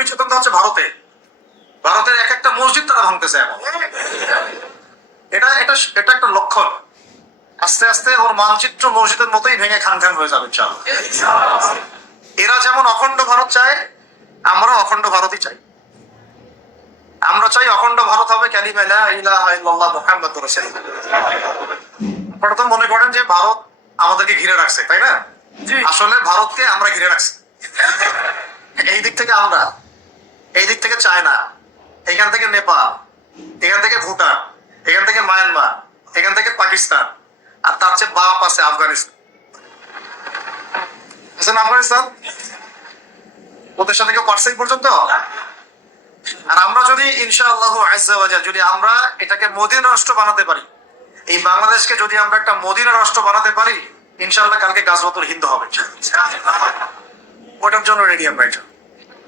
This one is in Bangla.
নির্যাতনটা হচ্ছে ভারতে। ভারতের এক একটা মসজিদ তারা ভাঙতেছে এখন। এটা এটা এটা একটা লক্ষণ। আস্তে আস্তে ওর মানচিত্র মসজিদের মতোই ভেঙে খান খান হয়ে যাবে ইনশাআল্লাহ। এরা যেমন অখণ্ড ভারত চায়, আমরা অখণ্ড ভারতই চাই। আমরা চাই অখণ্ড ভারত হবে কালিমা লা ইলাহা ইল্লাল্লাহ মুহাম্মাদুর রাসূলুল্লাহ। আপনারা তো মনে করেন যে ভারত আমাদেরকে ঘিরে রাখছে, তাই না? আসলে ভারতকে আমরা ঘিরে রাখছি। এই দিক থেকে আমরা, এই দিক থেকে চায়না, এখান থেকে নেপাল, এখান থেকে ভুটান, এখান থেকে মায়ানমার, এখান থেকে পাকিস্তান, আর তার চেয়ে বাপ আছে আফগানিস্তান। আফগানিস্তান ওদের সাথে কেউ পারছে এই পর্যন্ত? আর আমরা যদি ইনশাআল্লাহু আজ্জা ওয়া জাল যদি আমরা এটাকে মদিনা রাষ্ট্র বানাতে পারি, এই বাংলাদেশকে যদি আমরা একটা মদিনা রাষ্ট্র বানাতে পারি, ইনশাআল্লাহ কালকে গাজওয়াতুল হিন্দ হবে। ওটার জন্য রেডি আমরা।